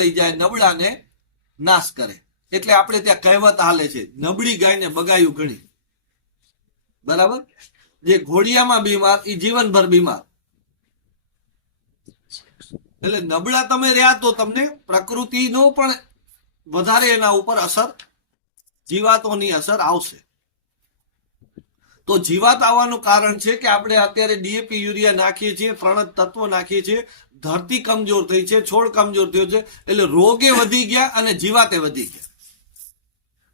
લઈ જાય, નબળાને નાશ કરે. એટલે આપણે ત્યાં કહેવત હાલે છે, નબળી ગાયને બગાયું ઘણી. બરાબર? જે ઘોડિયામાં બીમાર એ જીવનભર બીમાર. એટલે નબળા તમે રહ્યા તો તમને પ્રકૃતિનો પણ વધારે એના ઉપર અસર, જીવાતોની અસર આવશે. તો જીવાત આવવાનું કારણ છે કે આપણે અત્યારે ડીએપી યુરિયા નાખીએ છીએ, 3 તત્વો નાખીએ છીએ, ધરતી કમજોર થઈ છે, છોડ કમજોર થયો છે, એટલે રોગે વધી ગયા અને જીવાતે વધી ગયા.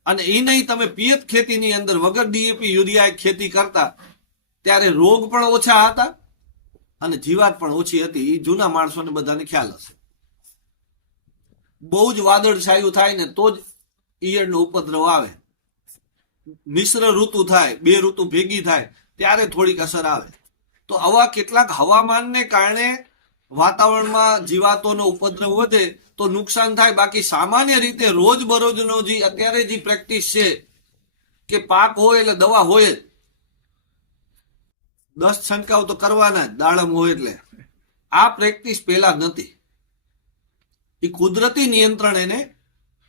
અને એ નહીં, તમે પિયત ખેતીની અંદર વગર ડીએપી યુરિયા ખેતી કરતા ત્યારે રોગ પણ ઓછા હતા અને જીવાત પણ ઓછી હતી. એ જૂના માણસોને બધાને ખ્યાલ હશે. બહુ જ વાદળછાયું થાય ને તો જ ઈયળનો ઉપદ્રવ આવે. મિશ્ર ઋતુ થાય, 2 ઋતુ ભેગી થાય ત્યારે થોડીક અસર આવે. તો આવા કેટલાક હવામાનને કારણે વાતાવરણમાં જીવાતોનો ઉપદ્રવ વધે તો નુકસાન થાય. બાકી સામાન્ય રીતે રોજબરોજનો જે અત્યારે જે પ્રેક્ટિસ છે કે પાક હોય એટલે દવા હોય જ, 10 છંટકાવ તો કરવાના જ, દાડમ હોય એટલે. આ પ્રેક્ટિસ પહેલા નથી. એ કુદરતી નિયંત્રણ એને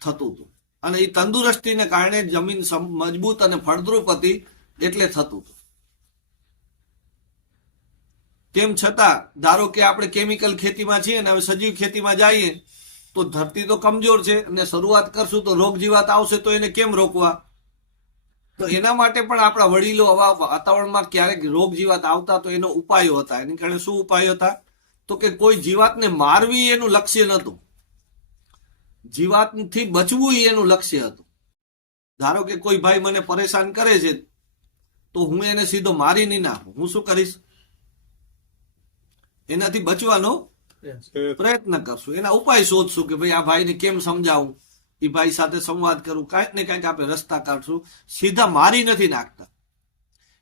થતું હતું અને એ તંદુરસ્તીને કારણે જમીન મજબૂત અને ફળદ્રુપ હતી એટલે થતું હતું. તેમ છતાં ધારો કે આપણે કેમિકલ ખેતીમાં છીએ ને હવે સજીવ ખેતીમાં જઈએ તો ધરતી તો કમજોર છે અને શરૂઆત કરશું તો રોગ જીવાત આવશે, તો એને કેમ રોકવા? તો એના માટે પણ આપણા વડીલો આવા વાતાવરણમાં ક્યારેક રોગ જીવાત આવતા તો એનો ઉપાયો હતા. એની કારણે શું ઉપાયો હતા? તો કે કોઈ જીવાતને મારવી એનું લક્ષ્ય નહોતું, જીવાતથી બચવું એનું લક્ષ્ય હતું. ધારો કે કોઈ ભાઈ મને પરેશાન કરે છે તો હું એને સીધો મારી નહીં નાખું. હું શું કરીશ? એનાથી બચવાનો પ્રયત્ન કરશું, એના ઉપાય શોધશું કે ભાઈ આ ભાઈને કેમ સમજાવું, એ ભાઈ સાથે સંવાદ કરું, કાંઈક ને કાંઈક આપણે રસ્તા કાઢશું. સીધા મારી નથી નાખતા.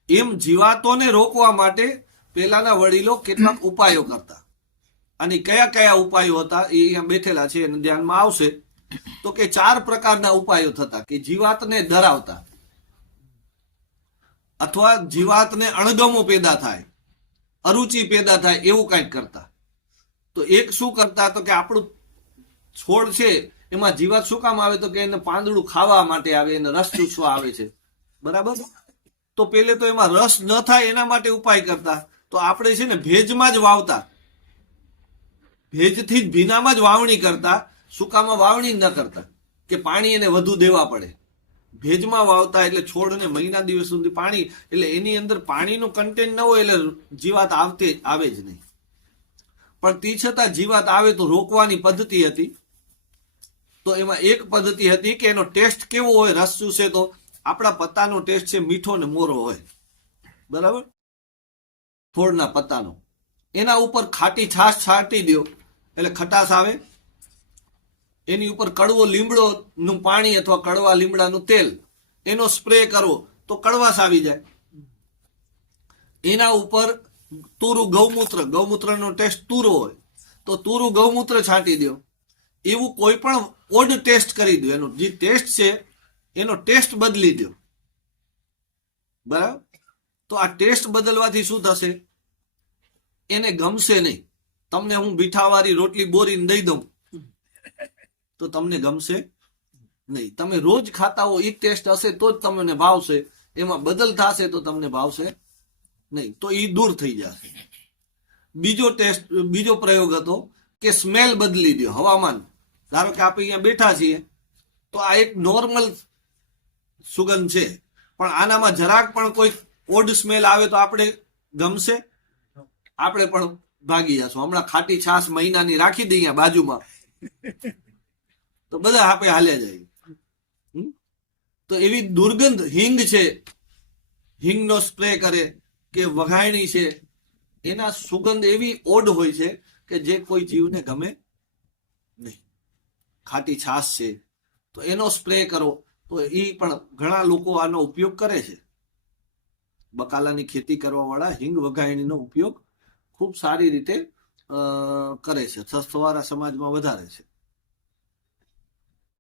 એમ જીવાતોને રોકવા માટે પહેલાના વડીલો કેટલાક ઉપાયો કરતા. અને કયા કયા ઉપાયો હતા એ અહીંયા બેઠેલા છે, એને ધ્યાનમાં આવશે. તો કે 4 પ્રકારના ઉપાયો થતા કે જીવાતને ડરાવતા અથવા જીવાતને અણગમો પેદા થાય, અરુચિ પેદા થાય એવું કંઈક કરતા. તો એક શું કરતા? તો કે આપણું છોડ છે એમાં જીવાત શું કામ આવે? તો કે એને પાંદડું ખાવા માટે આવે, એને રસ ચૂસવા આવે છે. બરાબર? તો પેલે તો એમાં રસ ન થાય એના માટે ઉપાય કરતા. તો આપણે છે ને ભેજમાં જ વાવતા, ભેજથી જ ભીનામાં જ વાવણી કરતા, સૂકામાં વાવણી ન કરતા કે પાણી એને વધુ દેવા પડે. ભેજમાં વાવતા એટલે છોડને મહિના દિવસ સુધી પાણી, એટલે એની અંદર પાણીનું કન્ટેન્ટ ન હોય એટલે જીવાત આવે જ નહીં. પણ તે છતાં જીવાત આવે તો રોકવાની પદ્ધતિ હતી. તો એમાં એક પદ્ધતિ હતી કે એનો ટેસ્ટ કેવો હોય? રસ ચૂસે તો આપણા પત્તાનો ટેસ્ટ છે મીઠો ને મોરો હોય. બરાબર? ફોડના પત્તાનો. એના ઉપર ખાટી છાશ છાંટી દો એટલે ખટાશ આવે. એની ઉપર કડવો લીમડોનું પાણી અથવા કડવા લીમડાનું તેલ એનો સ્પ્રે કરો તો કડવાશ આવી જાય. એના ઉપર તુરું ગૌમૂત્ર, ગૌમૂત્રનો ટેસ્ટ તુરો હોય તો તુરું ગૌમૂત્ર છાંટી દો. એવું કોઈ પણ ઓડ ટેસ્ટ કરી દો. એનો જે ટેસ્ટ છે એનો ટેસ્ટ બદલી દો. બરાબર? તો આ ટેસ્ટ બદલવાથી શું થશે? એને ગમશે નહીં. તમને હું મીઠાવાળી રોટલી બોરીને દઈ દઉં તો તમને ગમશે નહીં. તમે રોજ ખાતા હો એ ટેસ્ટ હશે તો જ તમને ભાવશે. એમાં બદલ થશે તો તમને ભાવશે નહીં. તો એ દૂર થઈ જશે. બીજો પ્રયોગ હતો કે સ્મેલ બદલી દો. હવામાન, ધારો કે આપણે અહીંયા બેઠા છીએ તો આ એક નોર્મલ સુગંધ છે, પણ આનામાં જરાક પણ કોઈ ઓડ સ્મેલ આવે તો આપણે ગમશે? આપણે પણ ભાગી જશું. હમણાં ખાટી છાશ મહિનાની રાખી દઈએ બાજુમાં તો બધા આપણે હાલ્યા જાય. તો એવી દુર્ગંધ હિંગ છે, હિંગનો સ્પ્રે કરે કે વઘાયણી છે, એના સુગંધ એવી ઓડ હોય છે કે જે કોઈ જીવને ગમે નહીં. ખાટી છાશ છે તો એનો સ્પ્રે કરો તો એ પણ ઘણા લોકો આનો ઉપયોગ કરે છે. બકાલાની ખેતી કરવા વાળા હિંગ વઘાયણીનો ઉપયોગ ખૂબ સારી રીતે કરે છે. સવારા સમાજમાં વધારે છે.